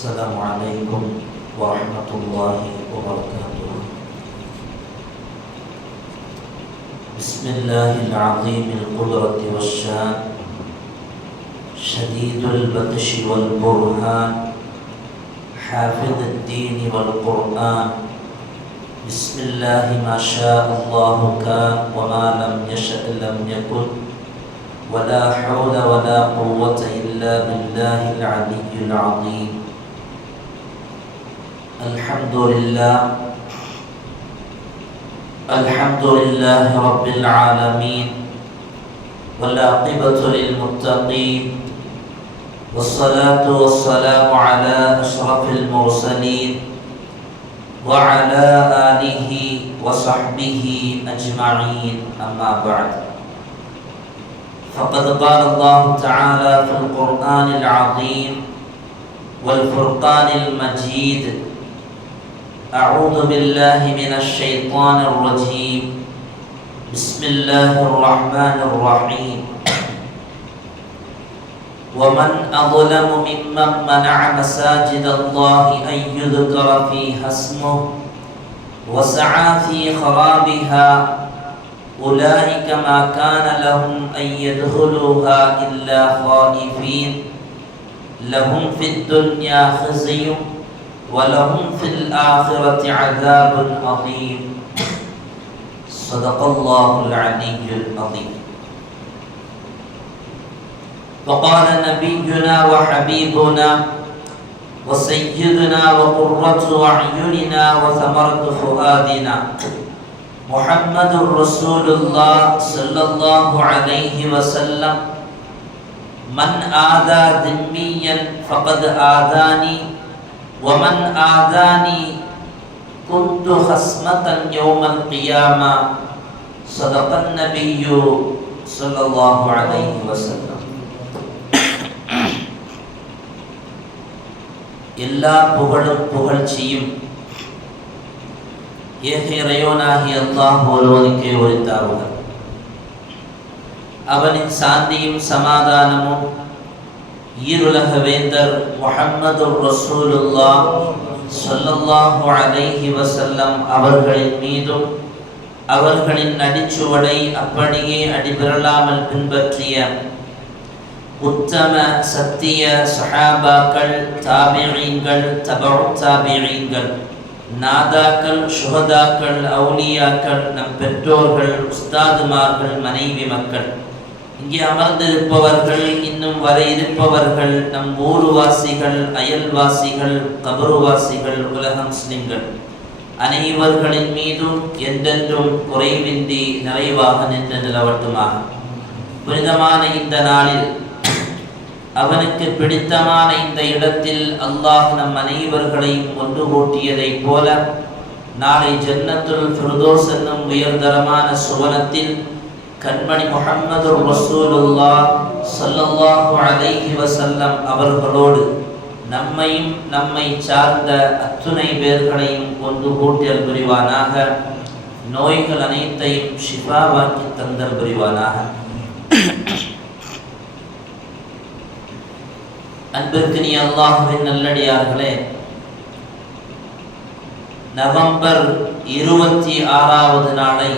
السلام عليكم ورحمة الله وبركاته. بسم الله العظيم القدرة والشان، شديد البطش والبرهان، حافظ الدين والقرآن. بسم الله ما شاء الله كان، وما لم يشأ لم يكن، ولا حول ولا قوة إلا بالله العلي العظيم. الحمد لله رب العالمين، والعاقبة للمتقين، والصلاة والسلام على أشرف المرسلين وعلى آله وصحبه أجمعين، أما بعد. فقد قال الله تعالى في القرآن العظيم والفرقان المجيد: أعوذ بالله من الشيطان الرجيم، بسم الله الرحمن الرحيم. ومن أظلم ممن منع مساجد الله أن يذكر فيها اسمه وسعى في خرابها أولئك ما كان لهم أن يدخلوها إلا خائفين، لهم في الدنيا خزي ولهم في الآخرة عذاب عظيم. صدق الله العلي العظيم. وقال نبينا وحبيبنا وسيدنا وقرة أعيننا وثمرة فؤادنا محمد رسول الله صلى الله عليه وسلم: من آذى ذميا فقد آذاني، ومن آذاني كنت خصمة يوم القيامة. صدق النبي صلى الله عليه وسلم. எல்லா புகழும் புகழ்ச்சியும் ஏக இறைவனாகிய அல்லாஹ் ஒருவனுக்கே உரித்தாகுக. அவனின் சாந்தியும் சமாதானமும் ஈருலக வேந்தர் முஹம்மது ரசூலுல்லாஹ் ஸல்லல்லாஹு அலைஹி வஸல்லம் அவர்களின் மீதும், அவர்களின் அடிச்சுவடை அப்படியே அடிபிரளாமல் பின்பற்றிய உத்தம சத்திய சஹாபாக்கள், தாபிஈன்கள், தபஉ தாபிஈன்கள், நாதாக்கள், சுஹதாக்கள், அவுலியாக்கள், நம் பெற்றோர்கள், உஸ்தாதுமார்கள், மனைவி மக்கள், இங்கே அமர்ந்திருப்பவர்கள், இன்னும் வர இருப்பவர்கள், நம் ஊர்வாசிகள், அயல்வாசிகள், கபருவாசிகள், உலக முஸ்லிம்கள் அனைவர்களின் மீதும் என்றென்றும் குறைவின்றி நிறைவாக நின்று நிலவட்டுமாக. புனிதமான இந்த நாளில், அவனுக்கு பிடித்தமான இந்த இடத்தில் அல்லாஹ் நம் அனைவர்களையும் ஒன்று கூட்டியதைப் போல நாளை ஜன்னத்துல் ஃபிர்தௌஸ் என்னும் உயர்தரமான சுவனத்தில் கண்மணி முஹம்மது ரசூலுல்லாஹ் ஸல்லல்லாஹு அலைஹி வஸல்லம் அவர்களோடு நம்மையும் நம்மை சார்ந்த அத்துணை பேர்களையும் ஒன்று கூட்டியல் புரிவானாக. நோய்கள் அனைத்தையும் ஷிஃபாவாக்கி தந்தல் புரிவானாக. அன்பிற்கினிய அல்லாஹ்வின் நல்லடியார்களே, நவம்பர் 26வது நாளை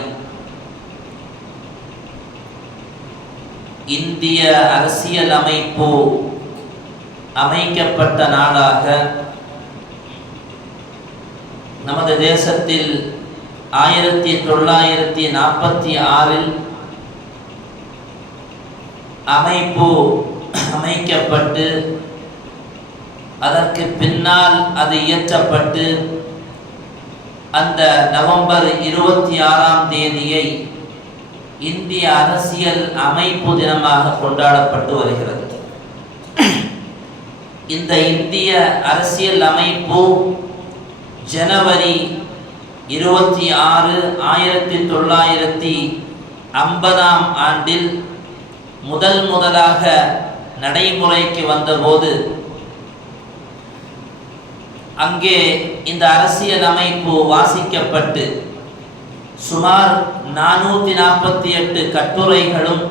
இந்திய அரசியல் அமைப்பு அமைக்கப்பட்ட நாளாக நமது தேசத்தில் 1946 அமைப்பு அமைக்கப்பட்டு, அதற்கு பின்னால் அது இயற்றப்பட்டு, அந்த நவம்பர் 26ஆம் தேதியை இந்திய அரசியல் அமைப்பு தினமாக கொண்டாடப்பட்டு வருகிறது. இந்த இந்திய அரசியல் அமைப்பு ஜனவரி 26, 1950ஆம் ஆண்டில் முதலாக நடைமுறைக்கு வந்தபோது, அங்கே இந்த அரசியல் அமைப்பு வாசிக்கப்பட்டு சுமார் 448 கட்டுரைகளும்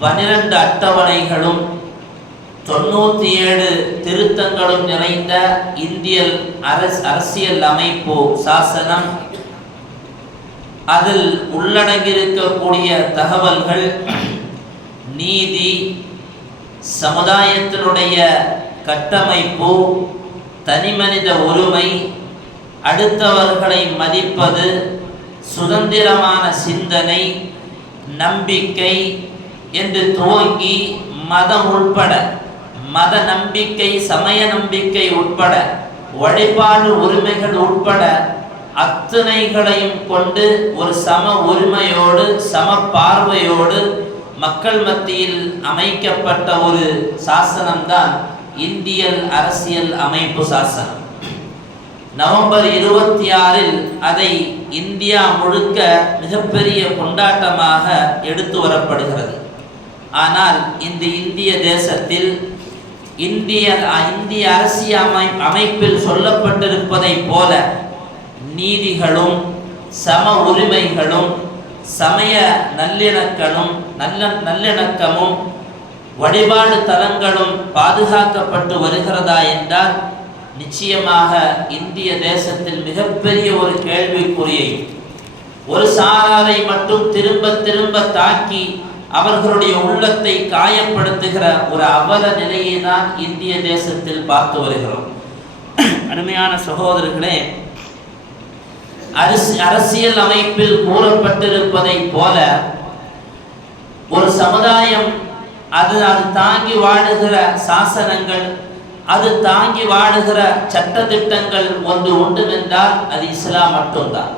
12 அட்டவணைகளும் 97 திருத்தங்களும் நிறைந்த இந்திய அரசியல் அமைப்பு சாசனம், அதில் உள்ளடங்கியிருக்கக்கூடிய தகவல்கள் நீதி, சமுதாயத்தினுடைய கட்டமைப்பு, தனிமனித உரிமை, அடுத்தவர்களை மதிப்பது, சுதந்திரமான சிந்தனை, நம்பிக்கை என்று துவங்கி மதம் உட்பட, மத நம்பிக்கை, சமய நம்பிக்கை உட்பட, வழிபாடு உரிமைகள் உட்பட அத்தனைகளையும் கொண்டு ஒரு சம உரிமையோடு சம பார்வையோடு மக்கள் மத்தியில் அமைக்கப்பட்ட ஒரு சாசனம்தான் இந்திய அரசியல் அமைப்பு சாசனம். நவம்பர் 26 அதை இந்தியா முழுக்க மிகப்பெரிய கொண்டாட்டமாக எடுத்து வரப்படுகிறது. ஆனால் இந்த இந்திய தேசத்தில் இந்திய அரசியல் அமைப்பில் சொல்லப்பட்டிருப்பதை போல நீதிகளும் சம உரிமைகளும் சமய நல்லிணக்கமும் வழிபாடு தலங்களும் பாதுகாக்கப்பட்டு வருகிறதா என்றால் நிச்சயமாக இந்திய தேசத்தில் மிகப்பெரிய ஒரு கேள்விக்குறியை, ஒரு சாராரை மட்டும் திரும்ப திரும்ப தாக்கி அவர்களுடைய உள்ளத்தை காயப்படுத்துகிற ஒரு அவல நிலையை தான் இந்திய தேசத்தில் பார்த்து வருகிறோம். அருமையான சகோதரர்களே, அரசியல் அமைப்பில் கூறப்பட்டிருப்பதை போல ஒரு சமுதாயம் அது தாங்கி வாழுகிற சாசனங்கள், அது தாங்கி வாழுகிற சட்டத்திட்டங்கள் ஒன்று உண்டுவென்றால் அது இஸ்லாம் மட்டும்தான்.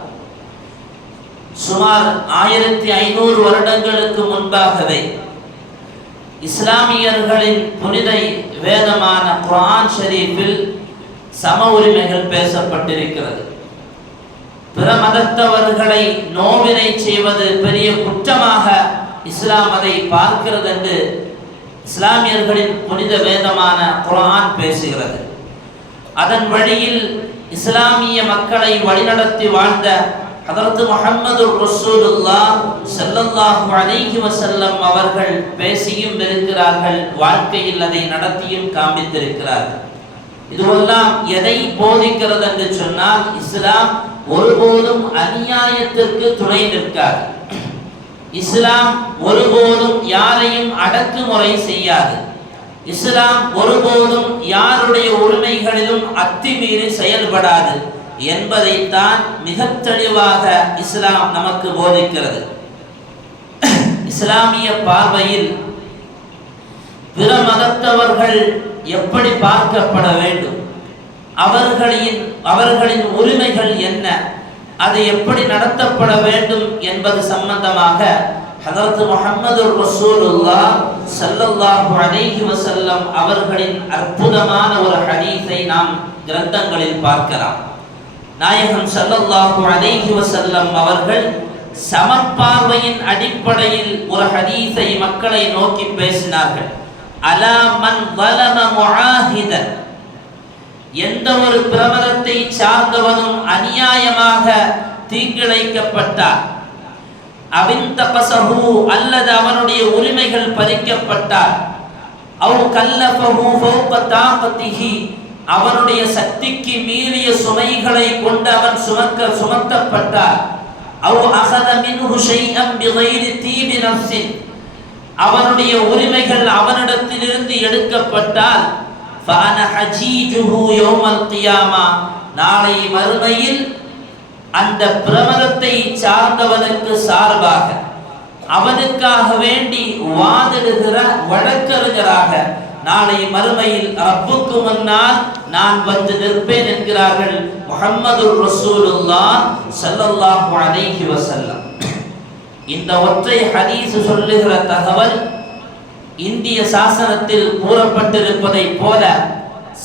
சுமார் 1500 வருடங்களுக்கு முன்பாகவே இஸ்லாமியர்களின் புனித வேதமான குர்ஆன் ஷரீஃபில் சம உரிமைகள் பேசப்பட்டிருக்கிறது. பிற மதத்தவர்களை நோவினை செய்வது பெரிய குற்றமாக இஸ்லாம் அதை பார்க்கிறது என்று இஸ்லாமியர்களின் புனித வேதமான குர்ஆன் பேசுகிறது. அதன் வழியில் இஸ்லாமிய மக்களை வழிநடத்தி வாழ்ந்த ஹதரத் முஹம்மது ரசூலுல்லாஹ் ஸல்லல்லாஹு அலைஹி வஸல்லம் அவர்கள் பேசியும் இருக்கிறார்கள், வாழ்க்கையில் அதை நடத்தியும் காண்பித்திருக்கிறார்கள். இதுவெல்லாம் எதை போதிக்கிறது என்று சொன்னால், இஸ்லாம் ஒருபோதும் அநியாயத்திற்கு துணை நிற்காது. இஸ்லாம் ஒருபோதும் யாரையும் அடக்குமுறை செய்யாது. இஸ்லாம் ஒருபோதும் யாருடைய உரிமைகளிலும் அத்துமீறி செயல்படாது என்பதைத்தான் மிக தெளிவாக இஸ்லாம் நமக்கு போதிக்கிறது. இஸ்லாமிய பார்வையில் பிற மதத்தவர்கள் எப்படி பார்க்கப்பட வேண்டும், அவர்களின் உரிமைகள் என்ன, அது எப்படி நடத்தப்பட வேண்டும் என்பது சம்பந்தமாக ஹதரத் முஹம்மது ரசூலுல்லாஹ் ஸல்லல்லாஹு அலைஹி வஸல்லம் அவர்களின் அற்புதமான ஒரு ஹதீஸை நாம் கிரந்தங்களில் பார்க்கலாம். நாயகம் ஸல்லல்லாஹு அலைஹி வஸல்லம் அவர்கள் சமப்பார்வையின் அடிப்படையில் ஒரு ஹதீஸை மக்களை நோக்கி பேசினார்கள். அலா மன் ظلم முஆஹிதன், எந்த ஒரு பிரமதத்தை சார்ந்தவனும் அநியாயமாக தீங்கிழைக்கப்பட்டார், அவின்தகஸஹு அல்லது அவனுடைய உரிமைகள் பறிக்கப்பட்டார், அவ் கல்லஃபஹு ஃபௌக தாகதிஹி அவனுடைய சக்திக்கு மீறிய சுமைகளை கொண்டு அவன் சுமத்தப்பட்டார், அவ் அகத மின்ஹு ஷைஅன் பிகைரி தீபி நஃப்ஸின் அவனுடைய உரிமைகள் அவனிடத்திலிருந்து எடுக்கப்பட்டால் ஃபஅன ஹஜீஜுஹு யௌமல் கியாமா நாளை மறுமையில் அந்த பிரமதத்தை சார்ந்தவனுக்கு சார்பாக அவனுக்காக வேண்டி வாதிடுகிற வழக்கறிஞராக நாளை மறுமையில் ரப்புக்கு முன்னால் நான் வந்து நிற்பேன் என்கிறார்கள் முஹம்மது ரசூலுல்லாஹ் ஸல்லல்லாஹு அலைஹி வஸல்லம். இந்த ஒற்றை ஹதீஸ் சொல்லுகிற தகவல் இந்திய சாசனத்தில் கூறப்பட்டிருப்பதை போல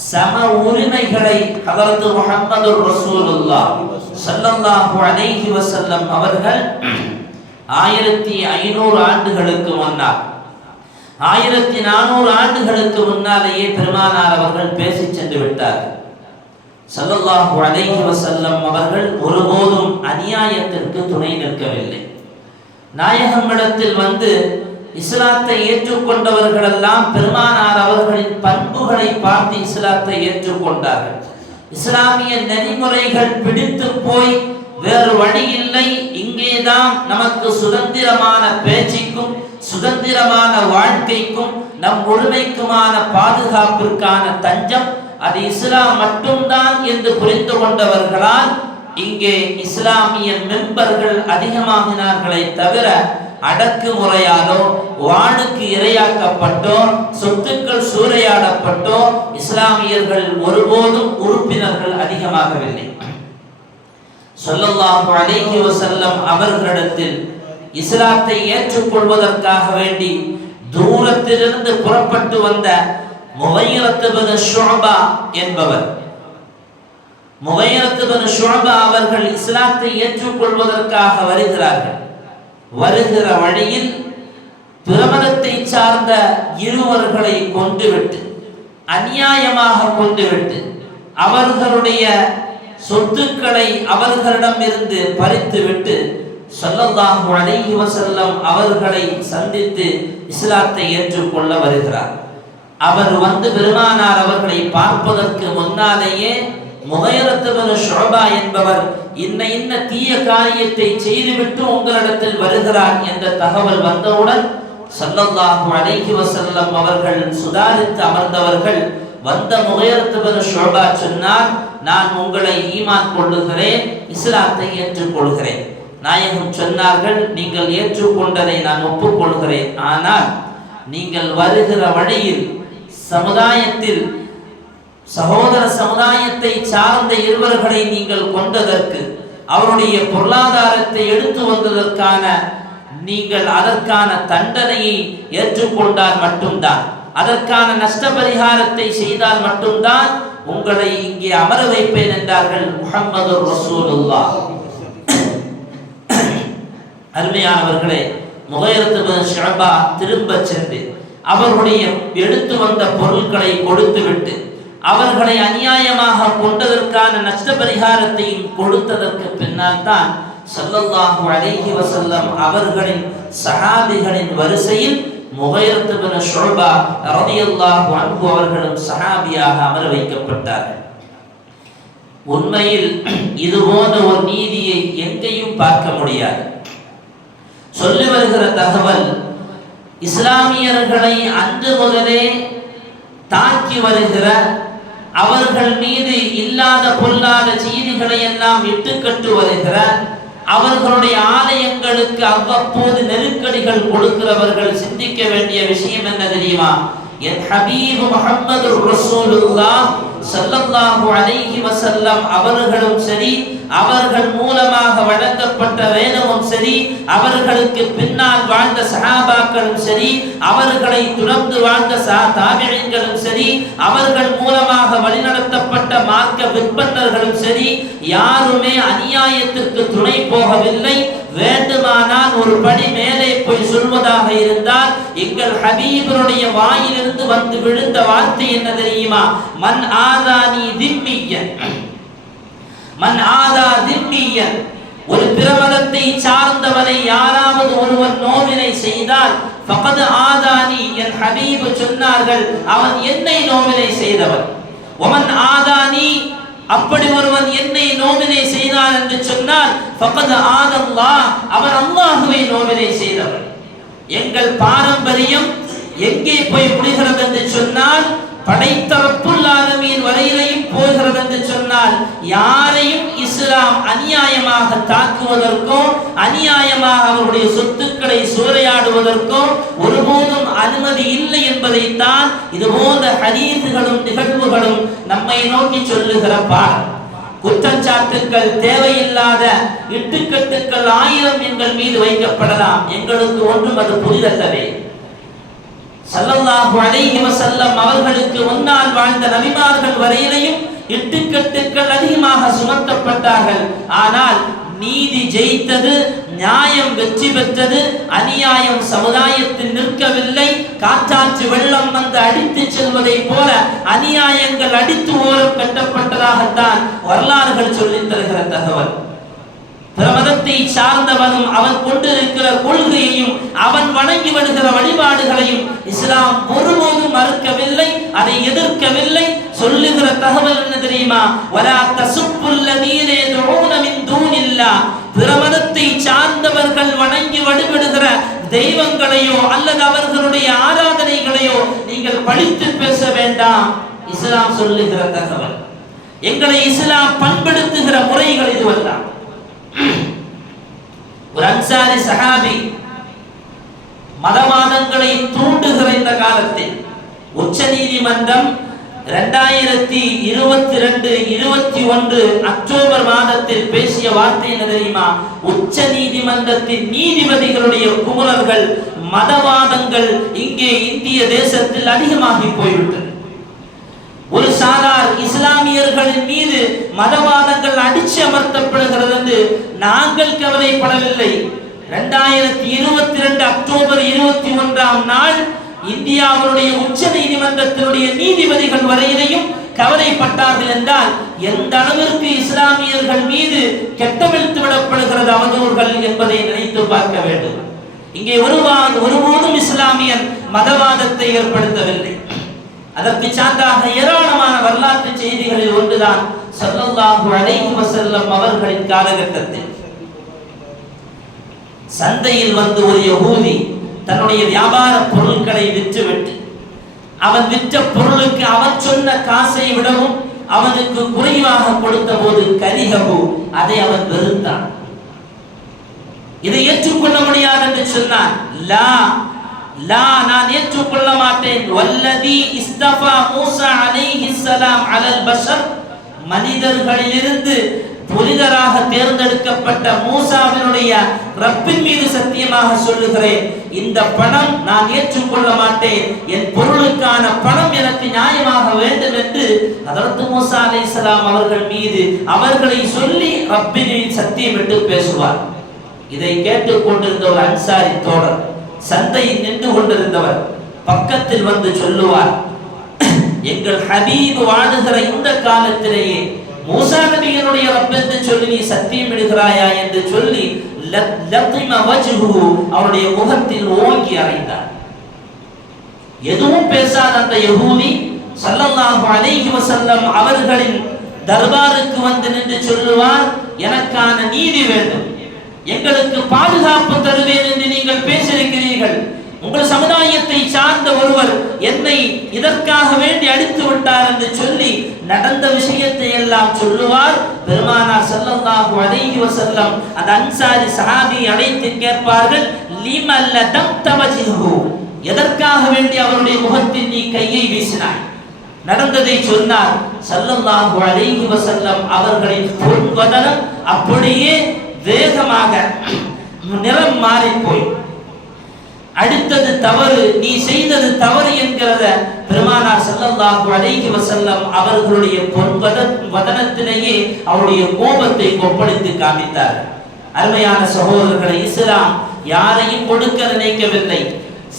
சம உரிமைகளை ஹதரத் முஹம்மது ரசூலுல்லாஹ் ஸல்லல்லாஹு அலைஹி வஸல்லம் அவர்கள் 1500 ஆண்டுகளுக்கு முன்னால் 1400 ஆண்டுகளுக்கு முன்னாலேயே பெருமானார் அவர்கள் பேசி சென்று விட்டார்கள். ஸல்லல்லாஹு அலைஹி வஸல்லம் அவர்கள் ஒருபோதும் அநியாயத்திற்கு துணை நிற்கவில்லை. நாயகமிடத்தில் வந்து இஸ்லாத்தை ஏற்றுக்கொண்டவர்கள் எல்லாம் பெருமானார் அவர்களின் பண்புகளை பார்த்து இஸ்லாத்தை ஏற்றுக்கொண்டார்கள். இஸ்லாமிய நெறிமுறைகள் பிடித்து போய் வேறு வழி இல்லை, இங்கேதான் நமக்கு சுதந்திரமான பேச்சுக்கும் சுதந்திரமான வாழ்க்கைக்கும் நம் உரிமைக்குமான பாதுகாப்பிற்கான தஞ்சம் அது இஸ்லாம் மட்டும்தான் என்று புரிந்து கொண்டவர்களால் இங்கே இஸ்லாமிய மெம்பர்கள் அதிகமாகினார்களே தவிர அடக்குமுறையாலோ வாளுக்கு இரையாக்கப்பட்டோ சொத்துக்கள் சூறையாடப்பட்டோ இஸ்லாமியர்கள் ஒருபோதும் உறுப்பினர்கள் அதிகமாகவில்லை. ஸல்லல்லாஹு அலைஹி வஸல்லம் அவர்களிடத்தில் இஸ்லாத்தை ஏற்றுக்கொள்வதற்காக வேண்டி தூரத்திலிருந்து புறப்பட்டு வந்த முகைரத் இப்னு ஷுஅபா என்பவர், முகைரத் இப்னு ஷுஅபா அவர்கள் இஸ்லாத்தை ஏற்றுக்கொள்வதற்காக வருகிறார்கள். வருகிற வழியில் பிரமதத்தை சார்ந்த இருவர்களை கொண்டுவிட்டு, அநியாயமாக கொண்டுவிட்டு, அவர்களுடைய சொத்துக்களை அவர்களிடம் இருந்து பறித்துவிட்டு ஸல்லல்லாஹு அலைஹி வஸல்லம் அவர்களை சந்தித்து இஸ்லாத்தை ஏற்றுக்கொள்ள வருகிறார். அவர் வந்து பெருமானார் அவர்களை பார்ப்பதற்கு முன்னாலேயே முகைரத் இப்னு ஷுஅபா என்பவர் இன்ன தீய காரியத்தை செய்துவிட்டு உங்களிடத்தில் வருகிறார் என்ற தகவல் வந்தவுடன் ஸல்லல்லாஹு அலைஹி வஸல்லம் அவர்கள் சுதாரித்து அமர்ந்தவர்கள். வந்த முகைரத் இப்னு ஷுஅபா சொன்னார், நான் உங்களை ஈமான் கொள்ளுகிறேன், இஸ்லாத்தை ஏற்றுக்கொள்கிறேன். நாயகம் சொன்னார்கள், நீங்கள் ஏற்றுக்கொண்டதை நான் ஒப்புக்கொள்கிறேன், ஆனால் நீங்கள் வருகிற வழியில் சமுதாயத்தில் சகோதர சமுதாயத்தை சார்ந்த இருவர்களை நீங்கள் கொண்டதற்கு, அவருடைய பொருளாதாரத்தை எடுத்து வந்ததற்கான நீங்கள் அதற்கான தண்டனையை ஏற்றுக்கொண்டால் மட்டும்தான், அதற்கான நஷ்டபரிகாரத்தை செய்தால் மட்டும்தான் உங்களை இங்கே அமர வைப்பேன் என்றார்கள் முஹம்மது ரசூலுல்லாஹ். அருமையானவர்களே, முகைரத் இப்னு ஷுஅபா திரும்ப சென்று அவர்களுடைய எடுத்து வந்த பொருட்களை கொடுத்துவிட்டு அவர்களை அநியாயமாக கொண்டதற்கான நஷ்டபரிகாரத்தையும் கொடுத்ததற்கு பின்னால் தான் ஸல்லல்லாஹு அலைஹி வஸல்லம் அவர்களின் சஹாபிகளின் வரிசையில் முகைரத் இப்னு ஷுஅபா ரலியல்லாஹு அன்ஹு அவர்களும் சஹாபியாக அமர வைக்கப்பட்டார்கள். உண்மையில் இது போன்ற ஒரு நீதியை எங்கேயும் பார்க்க முடியாது. சொல்லி வருகிற தகவல், இஸ்லாமியர்களை அன்று முதலே தாக்கி வருகிற, அவர்கள் மீது இல்லாத பொல்லாத செய்திகளை எல்லாம் இட்டுக்கட்டு வருகிற, அவர்களுடைய ஆலயங்களுக்கு அவ்வப்போது நெருக்கடிகள் கொடுக்கிறவர்கள் சிந்திக்க வேண்டிய விஷயம் என்ன தெரியுமா? என் ஹபீப் முஹம்மது ரசூலுல்லாஹ் ஸல்லல்லாஹு அலைஹி வஸல்லம் அவர்களும் சரி, அவர்கள் மூலமாக வழங்கப்பட்ட வேதமும் சரி, அவர்களுக்கு பின்னால் வாழ்ந்த சஹாபாக்களும் சரி, அவர்களை தொடர்ந்து வாழ்ந்த தாபிஈன்களும் சரி, அவர்கள் மூலமாக வழிநடத்தப்பட்ட மார்க்க விற்பன்னர்களும் சரி, யாருமே அநியாயத்திற்கு துணை போகவில்லை. வேண்டுமானால் ஒரு படி மேலே போய் சொல்வதாக இருந்தால் எங்கள் ஹபீபருடைய வாயிலிருந்து வந்து விழுந்த வார்த்தை என்ன தெரியுமா? மன் ஆதானி திம்மியன், மன் ஆதா திம்மியன். ஒரு பிரமதத்தை சார்ந்தவனை யாராவது ஒருவர் நோவினை செய்தால் ஃபகத் ஆதானி, என் ஹபீப் சொன்னார்கள், அவன் என்னை நோவினை செய்தவன். ஒமன் ஆதானி, அப்படி ஒருவன் என்னை நோவினை செய்தான் என்று சொன்னால் ஃபகத் ஆதல்லாஹ், அவன் அல்லாஹ்வை நோவினை செய்தவன். எங்கள் பாரம்பரியம் எங்கே போய் முடிகிறது என்று சொன்னால், படைத்த ரப்புல் ஆலமீன் வரையிலையும் போகிறது என்று சொன்னால், யாரையும் இஸ்லாம் அநியாயமாக தாக்குவதற்கோ அநியாயமாக அவருடைய சொத்துக்களை சூறையாடுவதற்கோ ஒருபோதும் அனுமதி இல்லை என்பதைத்தான் இது போன்ற ஹதீஸ்களும் நிகழ்வுகளும் நம்மை நோக்கி சொல்லுகிற பாடம். குற்றச்சாட்டுக்கள், தேவையில்லாத இட்டுக்கட்டுக்கள் 1000 எங்கள் மீது வைக்கப்படலாம், எங்களுக்கு ஒன்றும் அது புரிதல்லவே. ஸல்லல்லாஹு அலைஹி வஸல்லம் அவர்களுக்கு முன்னால் வாழ்ந்த நபிமார்கள் வரையிலையும் இட்டுக்கட்டுக்கள் அதிகமாக சுமத்தப்பட்டார்கள். ஆனால் நீதி ஜெயித்தது, நியாயம் வெற்றி பெற்றது, அநியாயம் சமுதாயத்தில் நிற்கவில்லை. காற்றாற்று வெள்ளம் வந்து அடித்து செல்வதை போல அநியாயங்கள் அடித்து ஓரம் கட்டப்பட்டதாகத்தான் வரலாறுகள் சொல்லித் தருகிற தகவல். பிற மதத்தை சார்ந்தவனும் அவன் கொண்டிருக்கிற கொள்கையையும் அவன் வணங்கி வருகிற வழிபாடுகளையும் இஸ்லாம் ஒருபோதும் மறுக்கவில்லை, அதை எதிர்க்கவில்லை. சொல்லுகிற தகவல் என்ன தெரியுமா? வலா தசுப்புல்லதீன யதுஊன மின் தூனில்லாஹ், பிற மதத்தை சார்ந்தவர்கள் வணங்கி வழிபடுகிற தெய்வங்களையோ அல்லது அவர்களுடைய ஆராதனைகளையோ நீங்கள் பழித்து பேச வேண்டாம். இஸ்லாம் சொல்லுகிற தகவல், எங்களை இஸ்லாம் பண்படுத்துகிற முறைகள் இதுவெல்லாம். ஒரு அன்சாரி சஹாபி மதவாதங்களை தூண்டுகிற இந்த காலத்தில் உச்ச நீதிமன்றம் 2022-21 அக்டோபர் மாதத்தில் பேசிய வார்த்தை என்ன தெரியுமா? உச்ச நீதிமன்றத்தின் நீதிபதிகளுடைய குமுறல்கள், மதவாதங்கள் இங்கே இந்திய தேசத்தில் அதிகமாகி போய்விட்டது. ஒரு சாரார் இஸ்லாமியர்களின் மீது மதவாதங்கள் அடிச்சு அமர்த்தப்படுகிறது என்று நாங்கள் கவலைப்படவில்லை. 2022 அக்டோபர் 21 நாள் இந்தியாவுடைய உச்ச நீதிமன்றத்தினுடைய நீதிபதிகள் வரையிலையும் கவலைப்பட்டார்கள் என்றால் எந்த அளவிற்கு இஸ்லாமியர்கள் மீது கெட்டவிழ்த்து விடப்படுகிறது அவதூறுகள் என்பதை நினைத்து பார்க்க வேண்டும். இங்கே ஒருபோதும் இஸ்லாமியன் மதவாதத்தை ஏற்படுத்தவில்லை. அதற்கு சான்றாக ஏராளமான வரலாற்று செய்திகளில் ஒன்றுதான் ஸல்லல்லாஹு அலைஹி வஸல்லம் அவர்களின் காலகட்டத்தில் சந்தையில் வந்து ஒரு யஹூதி தன்னுடைய வியாபார பொருட்களை விற்றுவிட்டு அவன் விற்ற பொருளுக்கு அவன் சொன்ன காசை விடவும் அவனுக்கு குறைவாக கொடுத்த போது கரிஹபு, அதை அவன் வெறுத்தான். இதை ஏற்றுக்கொள்ள முடியாது என்று சொன்னான். லா லா, நான் ஏற்றுக்கொள்ள மாட்டேன். வல்லதி இஸ்தஃபா மூஸா அலைஹிஸ்ஸலாம் அலல் பஷர், மனிதர்களிலிருந்து புனிதராக தேர்ந்தெடுக்கப்பட்ட மூசாவினுடைய ரப்பின் மீது சத்தியமாக சொல்லுகிறேன், இந்த பணம் நான் ஏற்றுக்கொள்ள மாட்டேன். என் பொருளுக்கான பணம் எனக்கு நியாயமாக வேண்டும் என்று ஹஜ்ரத் மூஸா அலைஹிஸ்ஸலாம் அவர்கள் மீது அவர்களை சொல்லி ரப்பின் சத்தியமிட்டு பேசுவார். இதை கேட்டுக் கொண்டிருந்த ஒரு அன்சாரி தோழர், சந்தையில் நின்று கொண்டிருந்தவர், பக்கத்தில் வந்து சொல்லுவார், எங்கள் ஹபீப் வாழுகிற இந்த காலத்திலேயே மூசா நபியினுடைய ரப் என்று சொல்லி நீ சத்தியம் இடுகிறாயா என்று சொல்லி லத்திம வஜ்ஹு, அவருடைய முகத்தில் ஓங்கி அறைந்தார். எதுவும் பேசாத அந்த யஹூதி ஸல்லல்லாஹு அலைஹி வஸல்லம் அவர்களின் தர்பாருக்கு வந்து நின்று சொல்லுவார், எனக்கான நீதி வேண்டும், எங்களுக்கு பாதுகாப்பு தருவேன் என்று நீங்கள் பேசியிருக்கிறீர்கள். உங்கள் சமுதாயத்தை சார்ந்த ஒருவர் என்னை இதற்காக வேண்டி அடித்து விட்டார் என்று சொல்லி நடந்த விஷயத்தை எல்லாம் சொல்லுவார். பெருமானார் ஸல்லல்லாஹு அலைஹி வஸல்லம் அந்த அன்சாரி சஹாபி அழைத்து கேட்பார்கள், லிமல்ல தம்தவஜிஹு, எதற்காக வேண்டி அவருடைய முகத்தில் நீ கையை வீசினாய்? நடந்ததை சொன்னார். ஸல்லல்லாஹு அலைஹி வஸல்லம் அவர்களின் பொன்வதனம் அப்படியே வேகமாக நிறம் மாறி போய், அடுத்தது தவறு, நீ செய்தது தவறு என்கிறத பெருமானார் ஸல்லல்லாஹு அலைஹி வஸல்லம் அவர்களுடைய வதனத்திலேயே அவருடைய கோபத்தை கொப்பளித்து காமித்தார். அருமையான சகோதரர்களை, இஸ்லாம் யாரையும் கொடுக்க நினைக்கவில்லை,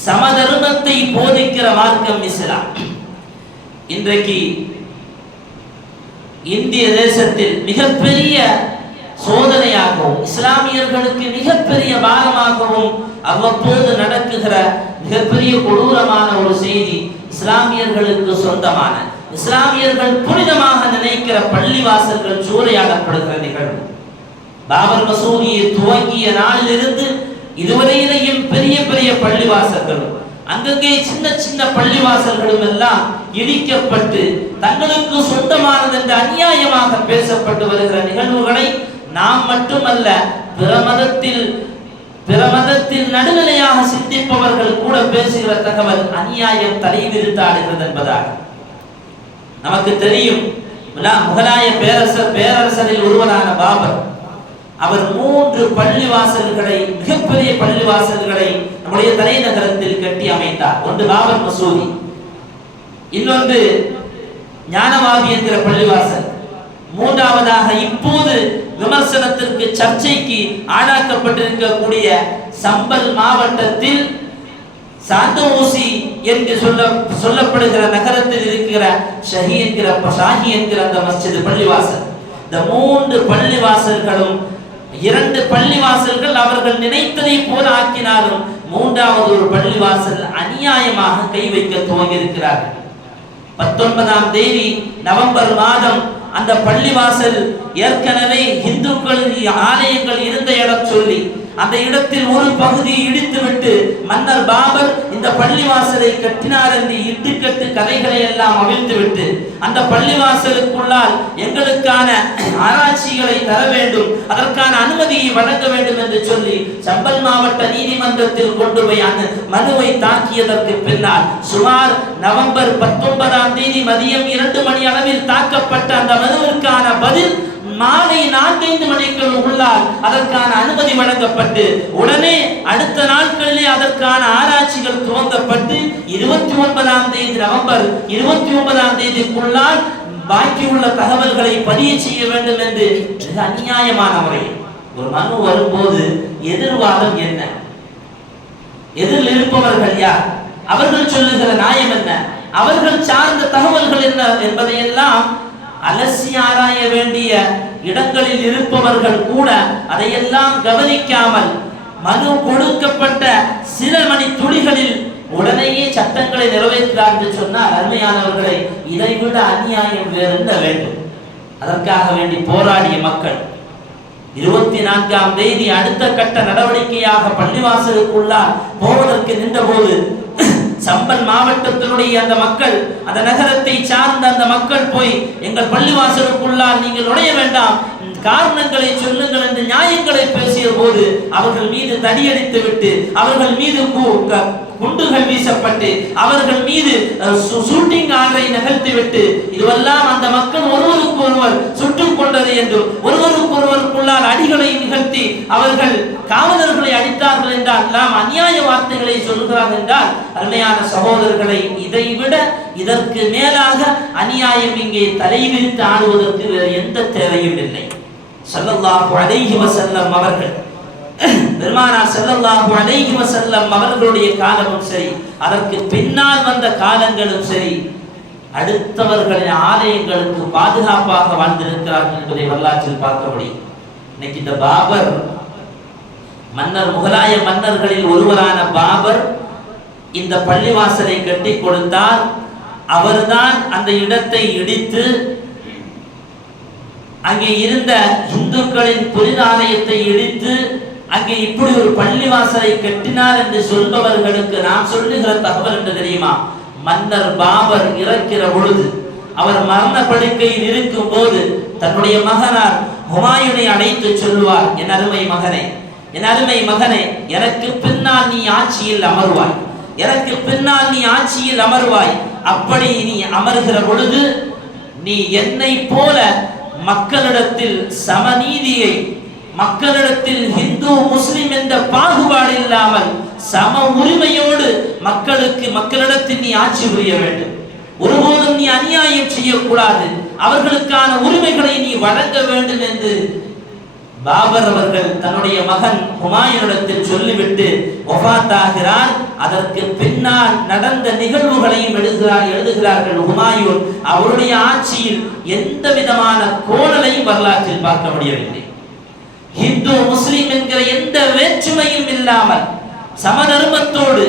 சமதர்மத்தை போதிக்கிற மார்க்கம் இஸ்லாம். இன்றைக்கு இந்திய தேசத்தில் மிகப்பெரிய சோதனையாகவும் இஸ்லாமியர்களுக்கு மிகப்பெரிய பாரமாகவும் அவ்வப்போது நடக்குகிற மிகப்பெரிய கொடூரமான ஒரு செய்தி, இஸ்லாமியர்களுக்கு சொந்தமான இஸ்லாமியர்கள் புனிதமாக நினைக்கிற பள்ளிவாசல்கள் சூறையாடப்படுகிற நிகழ்வு. பாபர் மசூதியை துவங்கிய நாளிலிருந்து இதுவரையிலேயும் பெரிய பெரிய பள்ளிவாசல்களும் அங்கங்கே சின்ன சின்ன பள்ளிவாசல்களும் எல்லாம் இடிக்கப்பட்டு தங்களுக்கு சொந்தமானது என்று அநியாயமாக பேசப்பட்டு வருகிற நிகழ்வுகளை நாம் மட்டுமல்ல, பிற மதத்தில் நடுநிலையாக சிந்திப்பவர்கள் கூட பேசுகிற தகவல் அநியாயம் தலைவிரித்தாடுகிறது என்பதாக நமக்கு தெரியும். முகலாய பேரரசரில் ஒருவரான பாபர், அவர் 3 பள்ளிவாசல்களை, மிகப்பெரிய பள்ளிவாசல்களை நம்முடைய தலைநகரத்தில் கட்டி அமைத்தார். ஒன்று பாபர் மசூதி, இன்னொன்று ஞானவாபி என்கிற பள்ளிவாசல், மூன்றாவதாக இப்போது விமர்சனத்திற்கு சர்ச்சைக்கு ஆளாக்கப்பட்டிருக்கக்கூடிய சம்பல் மாவட்டத்தில் சாந்தோசி என்று சொல்லப்படுகிற நகரத்தில் இருக்கிற ஷாஹி என்கிற அந்த மஸ்ஜித் பள்ளிவாசல். இந்த 3 பள்ளிவாசல்களும் 2 பள்ளிவாசல்கள் அவர்கள் நினைத்ததை போல ஆக்கினாலும் 3வது ஒரு பள்ளிவாசல் அநியாயமாக கை வைக்க துவங்கி இருக்கிறார்கள். 19ஆம் தேதி நவம்பர் மாதம் அந்த பள்ளிவாசல் ஏற்கனவே இந்துக்களின் ஆலயங்கள் இருந்த இடம் சொல்லி அந்த இடத்தில் ஒரு பகுதியை இடித்துவிட்டு மன்னர் பாபர் இந்த பள்ளிவாசலை கட்டினார் என்று இட்டுக்கட்டு கதைகளை எல்லாம் அவிழ்த்துவிட்டு அந்த பள்ளிவாசலுக்குள்ளால் எங்களுக்கான ஆராய்ச்சிகளை தர வேண்டும், அதற்கான அனுமதியை வழங்க வேண்டும் என்று சொல்லி சம்பல் மாவட்ட நீதிமன்றத்தில் கொண்டு போய் அந்த மனுவை தாக்கியதற்கு பின்னால் சுமார் நவம்பர் 19ஆம் தேதி மதியம் 2 மணி அளவில் தாக்கப்பட்ட அந்த மனுவிற்கான பதில் மாலை 4-5 மணிக்கு உள்ளால் அதற்கான அனுமதி வழங்கப்பட்டு உடனே அடுத்த நாட்களிலே அதற்கான ஆராய்ச்சிகள் துவங்கப்பட்டு 29ஆம் தேதி நவம்பர் 29ஆம் தேதிக்குள்ளால் பாக்கியுள்ள தகவல்களை பதிவு செய்ய வேண்டும் என்று மிக அநியாயமான முறையில் ஒரு மனு வரும்போது எதிர்வாதம் என்ன, எதிரில் இருப்பவர்கள் யார், அவர்கள் சொல்லுகிற நியாயம் என்ன, அவர்கள் சார்ந்த தகவல்கள் என்ன என்பதையெல்லாம் அலசி ஆராய வேண்டிய இடங்களில் இருப்பவர்கள் கூட அதையெல்லாம் கவனிக்காமல் மனு கொடுக்கப்பட்ட சில மணி துளிகளில் உடனேயே சட்டங்களை நிறைவேற்றார் என்று சொன்னால் அருமையானவர்களை இதைவிட அநியாயம் வேறு என்ன வேண்டும்? அதற்காக வேண்டி போராடிய மக்கள் 24ஆம் தேதி அடுத்த கட்ட நடவடிக்கையாக பள்ளிவாசலுக்குள்ளால் போவதற்கு நின்றபோது சம்பல் மாவட்டத்தினுடைய அந்த மக்கள், அந்த நகரத்தை சார்ந்த அந்த மக்கள் போய் எங்கள் பள்ளிவாசலுக்குள்ளால் நீங்கள் நுழைய வேண்டாம், காரணங்களை சொல்லுங்கள் என்று நியாயங்களை பேசிய போது அவர்கள் மீது தடியடித்து விட்டு அவர்கள் மீது குண்டுகள் வீசப்பட்டு அவர்கள் மீது ஷூட்டிங் ஆர்டரை நிகழ்த்திவிட்டு இதுவெல்லாம் அந்த மக்கள் ஒருவருக்கு ஒருவர் சுட்டுக் கொண்டது என்றும் ஒருவருக்கு ஒருவருக்குள்ளால் அடிகளை நிகழ்த்தி அவர்கள் காவலர்களை அடித்தார்கள் என்றால் நாம் அநியாய வார்த்தைகளை சொல்கிறார்கள் என்றால் அருமையான சகோதரர்களை இதைவிட இதற்கு மேலாக அநியாயம் இங்கே தலைவிரித்து ஆடுவதற்கு வேறு எந்த தேவையும் இல்லை. ஸல்லல்லாஹு அலைஹி வஸல்லம் அவர்கள் பெருமானார் ஸல்லல்லாஹு அலைஹி வஸல்லம் அவர்களுடைய காலமும் சரி அதற்கு பின்னால் வந்த காலங்களும் சரி அடுத்தவர்களின் ஆலயங்களுக்கு பாதுகாப்பாக வாழ்ந்திருக்கிறார்கள் என்பதை வரலாற்றில் பார்க்க முடியும். இன்னைக்கு இந்த பாபர் மன்னர், முகலாய மன்னர்களில் ஒருவரான பாபர் இந்த பள்ளிவாசலை கட்டி கொடுத்தார். அவர்தான் அந்த இடத்தை இடித்து அங்கே இருந்த இந்துக்களின் புனிதாலயத்தை இடித்து அங்கே இப்படி ஒரு பள்ளிவாசலை கட்டினார் என்று சொல்பவர்களுக்கு நாம் சொல்லுகிற தகவல் என்று தெரியுமா? மன்னர் பாபர் இறக்கிற பொழுது அவர் மரண படுக்கையில் இருக்கும் போது தன்னுடைய மகனார் ஹுமாயூனை அழைத்து சொல்லுவார், என் அருமை மகனே, என் அருமை மகனே, எனக்கு பின்னால் நீ ஆட்சியில் அமர்வாய், எனக்கு பின்னால் நீ ஆட்சியில் அமர்வாய். அப்படி நீ அமர்கிற பொழுது நீ என்னை போல மக்களிடத்தில் சமநீதியை, மக்களிடத்தில் இந்து முஸ்லிம் என்ற பாகுபாடு இல்லாமல் சம உரிமையோடு மக்களிடத்தில் நீ ஆட்சி புரிய வேண்டும். ஒருபோதும் நீ அநியாயம் செய்யக்கூடாது, அவர்களுக்கான உரிமைகளை நீ வழங்க வேண்டும் என்று பாபர் அவர்கள் தன்னுடைய மகன் ஹுமாயூனிடத்தில் சொல்லிவிட்டு வஃபாத்தாகிறார். அதற்கு பின்னால் நடந்த நிகழ்வுகளையும் எழுதுகிறார்கள் ஹுமாயூன். அவருடைய ஆட்சியில் எந்த விதமான கோணலையும் வரலாற்றில் பார்க்க முடியவில்லை. இந்து முஸ்லிம் என்கிற எந்த வேற்றுமையும் இல்லாமல் சமதர்மத்தோடு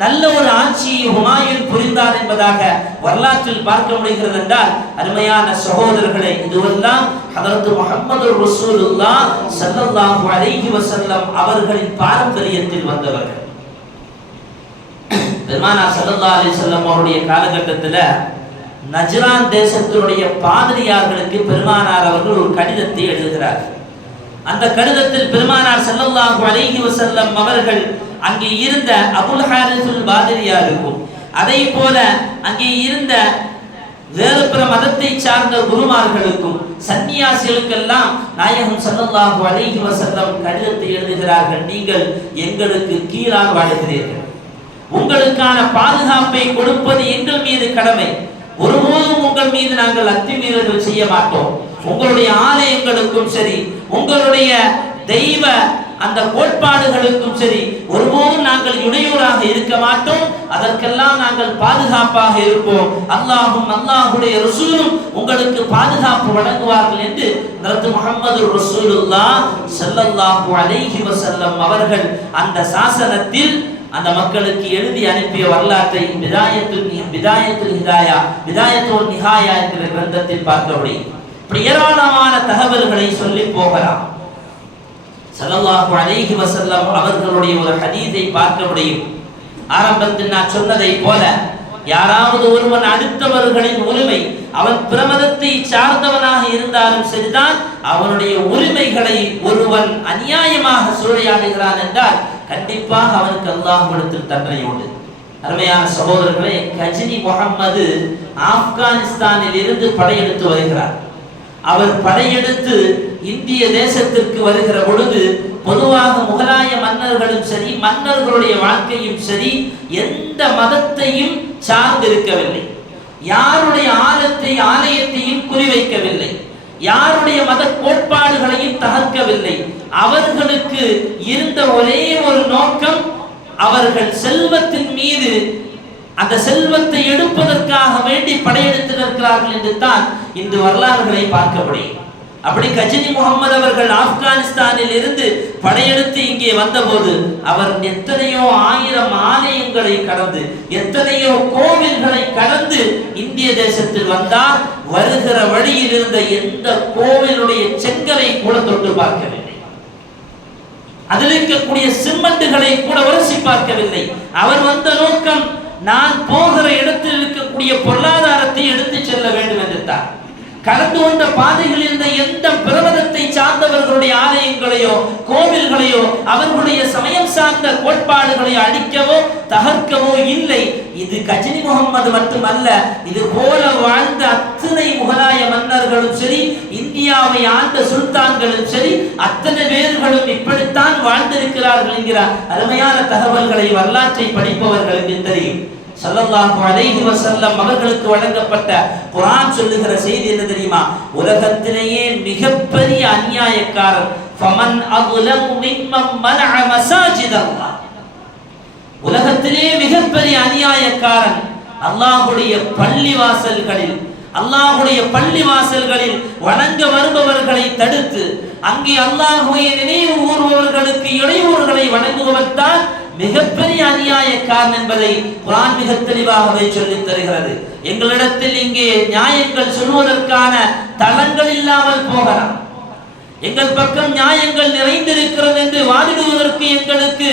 நல்ல ஒரு ஆட்சியை ஹுமாயூன் புரிந்தார் என்பதாக வரலாற்றில் பார்க்க முடிகிறது என்றால் அருமையான சகோதரர்களே, இதுவெல்லாம் ஹதரத் முஹம்மது ரசூலுல்லாஹ் ஸல்லல்லாஹு அலைஹி வஸல்லம் அவர்களின் பாரம்பரியத்தில் வந்தவர்கள். பெருமானார் ஸல்லல்லாஹு அலைஹி வஸல்லம் அவருடைய காலகட்டத்தில் நஜ்ரான் தேசத்தினுடைய பாதிரியார்களுக்கு பெருமானார் அவர்கள் ஒரு கடிதத்தை எழுதுகிறார்கள். அந்த கடிதத்தில் பெருமானார் ஸல்லல்லாஹு அலைஹி வஸல்லம் அவர்கள் அங்கே இருந்த அபுல் ஹாரிஸுல் பாதிரியாருக்கும் அதே போல அங்கே இருந்த வேறு பிற மதத்தை சார்ந்த குருமார்களுக்கும் சன்னியாசிகளுக்கெல்லாம் நாயகம் ஸல்லல்லாஹு அலைஹி வஸல்லம் கடிதத்தை எழுதுகிறார்கள். நீங்கள் எங்களுக்கு கீழாக வாழுகிறீர்கள், உங்களுக்கான பாதுகாப்பை கொடுப்பது எங்கள் மீது கடமை, ஒருபோதும் உங்கள் மீது நாங்கள் அத்துமீறல்கள் செய்ய மாட்டோம். உங்களுடைய ஆலயங்களுக்கும் சரி, உங்களுடைய தெய்வ அந்த கோட்பாடுகளுக்கும் சரி ஒருபோதும் நாங்கள் இடையூறாக இருக்க மாட்டோம். அதற்கெல்லாம் நாங்கள் பாதுகாப்பாக இருப்போம். அல்லாஹும் அல்லாஹுடைய ரசூலும் உங்களுக்கு பாதுகாப்பு வழங்குவார்கள் என்று ஹஜ்ரத் முஹம்மது ரசூலுல்லாஹ் ஸல்லல்லாஹு அலைஹி வஸல்லம் அவர்கள் அந்த சாசனத்தில் அந்த மக்களுக்கு எழுதி அனுப்பிய வரலாற்றை பிதாயத்துல் ஹிதாயா பிதாயத்துல் நிஹாயா என்கிற கிரந்தத்தில் பார்க்க முடியும். இப்படி ஏராளமான தகவல்களை சொல்லி போகலாம். ஸல்லல்லாஹு அலைஹி வஸல்லம் அவர்களுடைய ஒரு ஹதீஸை பார்க்க முடியும். ஆரம்பத்தில் நான் சொன்னதை போல யாராவது ஒருவன் அடுத்தவர்களின் உரிமை, அவன் பிரமதத்தை சார்ந்தவனாக இருந்தாலும் சரிதான், அவனுடைய உரிமைகளை ஒருவன் அநியாயமாக சூறையாடுகிறான் என்றால் கண்டிப்பாக அவனுக்கு அல்லாஹ்விடத்தில் தண்டனை உண்டு. அருமையான சகோதரர்களே, கஜினி முஹம்மது ஆப்கானிஸ்தானில் இருந்து படையெடுத்து வருகிறார். அவர் படையெடுத்து இந்திய தேசத்திற்கு வருகிற பொழுது பொதுவாக முகலாய மன்னர்களும் சரி, மன்னர்களுடைய வாழ்க்கையும் சரி, எந்த மதத்தையும் சார்ந்திருக்கவில்லை. யாருடைய ஆலயத்தையும் குறிவைக்கவில்லை. யாருடைய மத கோட்பாடுகளையும் தகர்க்கவில்லை. அவர்களுக்கு இருந்த ஒரே ஒரு நோக்கம், அவர்கள் செல்வத்தின் மீது அந்த செல்வத்தை எடுப்பதற்காக வேண்டி படையெடுத்து நிற்கிறார்கள் என்று தான் இந்த வரலாறுகளை பார்க்க முடியும். அப்படி கஜினி முகமது அவர்கள் ஆப்கானிஸ்தானில் இருந்து படையெடுத்து இங்கே வந்தபோது அவர் எத்தனையோ ஆயிரம் ஆலயங்களை கடந்து, எத்தனையோ கோவில்களை கடந்து இந்திய தேசத்தில் வந்தார். வருகிற வழியில் இருந்த எந்த கோவிலுடைய செங்கலை கூட தொட்டு பார்க்கவில்லை. அதில் இருக்கக்கூடிய சிமெண்ட்களை கூட உரசி பார்க்கவில்லை. அவர் வந்த நோக்கம், நான் போகிற இடத்தில் இருக்கக்கூடிய பொருளாதாரத்தை எடுத்து செல்ல வேண்டும் என்று தான். கடந்து வந்த பாதைகளில் இருந்த எந்த பிரபலத்தை சார்ந்தவர்களுடைய ஆலயங்களையோ கோவில்களையோ அவர்களுடைய சமயம் சார்ந்த கோட்பாடுகளையோ அழிக்கவோ தகர்க்கவோ இல்லை. இது கஜினி முகமது மட்டுமல்ல, இது போல வாழ்ந்த அத்தனை முகலாய மன்னர்களும் சரி, இந்தியாவை ஆண்ட சுல்தான்களும் சரி, அத்தனை பேர்களும் இப்படித்தான் வாழ்ந்திருக்கிறார்கள் என்கிற அருமையான தகவல்களை வரலாற்றை படிப்பவர்களுக்கு தெரியும். ஸல்லல்லாஹு அலைஹி வஸல்லம் அவர்களுக்கு வழங்கப்பட்ட குர்ஆன் சொல்லுகிற செய்தி என்ன தெரியுமா? உலகத்திலேயே மிகப்பெரிய அநியாயக்காரன் ஃபமன் அظلم மிம்மன் மனஅ மசாஜித் அல்லாஹ். உலகத்திலேயே மிகப்பெரிய அநியாயக்காரன் அல்லாஹ்வுடைய பள்ளிவாசல்களில் வணங்க வருபவர்களை தடுத்து அங்கே அல்லாஹ்வை நினைவு கூறுபவர்களுக்கு இடையூறுகளை வணங்குபவர் தான் மிகப்பெரிய அநியாயக்காரன் என்பதை குர்ஆன் மிக தெளிவாகவே சொல்லித் தருகிறது. எங்களிடத்தில் இங்கே நியாயங்கள் சொல்வதற்கான தளங்கள் இல்லாமல் போகலாம். எங்கள் பக்கம் நியாயங்கள் நிறைந்திருக்கிறது என்று வாதிடுவதற்கு எங்களுக்கு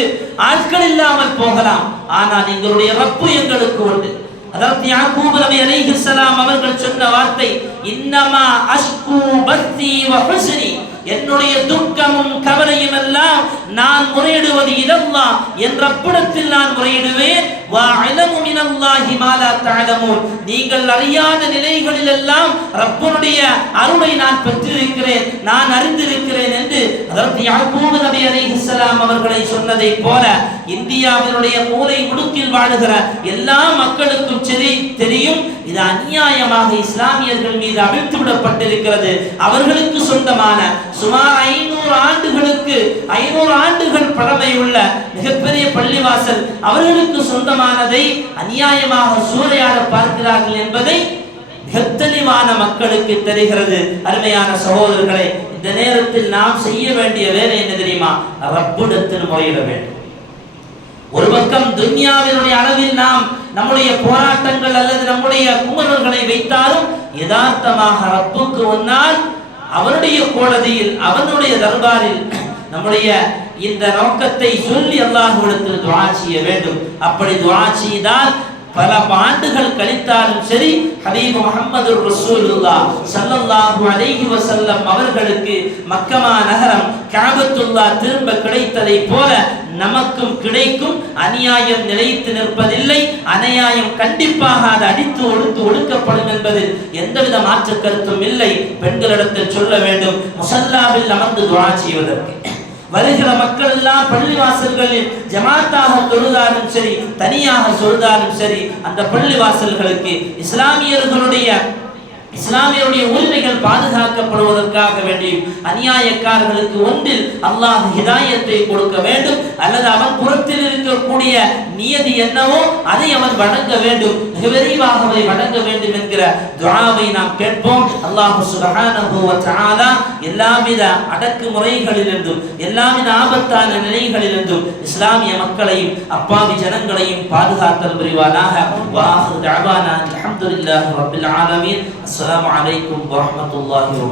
ஆட்கள் இல்லாமல் போகலாம். ஆனால் எங்களுடைய ரப்பு எங்களுக்கு உண்டு. அதற்கு யாக்கூப் நபி அலைஹிஸ்ஸலாம் அவர்கள் சொன்ன வார்த்தை, இன்னமா அஷ்கு பத்தி வ ஹுஸ்னி, என்னுடைய துக்கமும் கவலையும் எல்லாம் நான் முறையிடுவது இலல்லாஹ், என் ரப்பிடத்தில் நான் முறையிடுவேன். வா அலமு மினல்லாஹி மா லா தஅலமூன், நீங்கள் அறியாத நிலைகளில் எல்லாம் ரப்பினுடைய அருளை நான் பெற்றிருக்கிறேன், நான் அறிந்திருக்கிறேன் என்று அதற்கு யாக்கூப் நபி அலைஹிஸ்ஸலாம் அவர்களை சொன்னதை போல இந்தியாவினுடைய மூலை முடுக்கில் வாழுகிற எல்லா மக்களுக்கும் சரி தெரியும், இது அநியாயமாக இஸ்லாமியர்கள் மீது அவிழ்த்து விடப்பட்டிருக்கிறது. அவர்களுக்கு சொந்தமான சுமார் 500 ஆண்டுகள் பழமையுள்ள மிகப்பெரிய பள்ளிவாசல் அவர்களுக்கு சொந்தமானதை அநியாயமாக சூறையாட பார்க்கிறார்கள் என்பதை மிக தெளிவான மக்களுக்கு தெரிகிறது. அருமையான சகோதரர்களே, இந்த நேரத்தில் நாம் செய்ய வேண்டிய வேலை என்ன தெரியுமா? ரப்பிடத்தில் முறையிட வேண்டும். ஒரு பக்கம் துன்யாவினுடைய அளவில் நாம் நம்முடைய போராட்டங்கள் அல்லது நம்முடைய குமரல்களை வைத்தாலும் யதார்த்தமாக ரப்புக்கு முன்னால் அவனுடைய கோடதியில் அவனுடைய தர்பாரில் நம்முடைய இந்த நோக்கத்தை சொல்லி அல்லாஹ்விடத்தில் துஆ செய்ய வேண்டும். அப்படி துஆ செய்தால் பல ஆண்டுகள் கழித்தாலும் சரி, ஹபீப் முஹம்மது ரசூலுல்லாஹ் ஸல்லல்லாஹு அலைஹி வஸல்லம் அவர்களுக்கு மக்கமா நகரம் கஅபத்துல்லாஹ் திரும்ப கிடைத்ததை போல நமக்கும் கிடைக்கும். அநியாயம் நிலைத்து நிற்பதில்லை. அநியாயம் கண்டிப்பாக அது அடித்து ஒடுக்கப்படும் என்பதில் எந்தவித மாற்று கருத்தும் இல்லை. பெண்களிடத்தில் சொல்ல வேண்டும், முஸல்லாவில் அமர்ந்து துஆ செய்வதற்கு. வருகிற மக்கள் எல்லாம் பள்ளிவாசல்களில் ஜமாத்தாக தொழுதாலும் சரி, தனியாக சொல்தாலும் சரி, அந்த பள்ளிவாசல்களுக்கு இஸ்லாமியர்களுடைய இஸ்லாமியருடைய உரிமைகள் பாதுகாக்கப்படுவதற்காக வேண்டி அநியாயக்காரர்களுக்கு ஒன்றில் அல்லாஹ் ஹிதாயத்தை கொடுக்க வேண்டும், அல்லது அவன் புறத்தில் இருக்கக்கூடிய நியதி என்னவோ அதை அவன் வணங்க வேண்டும், விரைவாகவே வணங்க வேண்டும் என்கிற துஆவை நாம் கேட்போம். அல்லாஹ் சுப்ஹானஹு வ தஆலா எல்லாவித அடக்குமுறைகளிலிருந்தும் எல்லாவித ஆபத்தான நிலைகளிலிருந்தும் இஸ்லாமிய மக்களையும் அப்பாவி ஜனங்களையும் பாதுகாத்தல் புரிவானாக. வாஹிரு தஅவானா அல்ஹம்துலில்லாஹி ரப்பில் ஆலமீன். அஸ்ஸலாமு அலைக்கும் வரஹ்மத்துல்லாஹி வ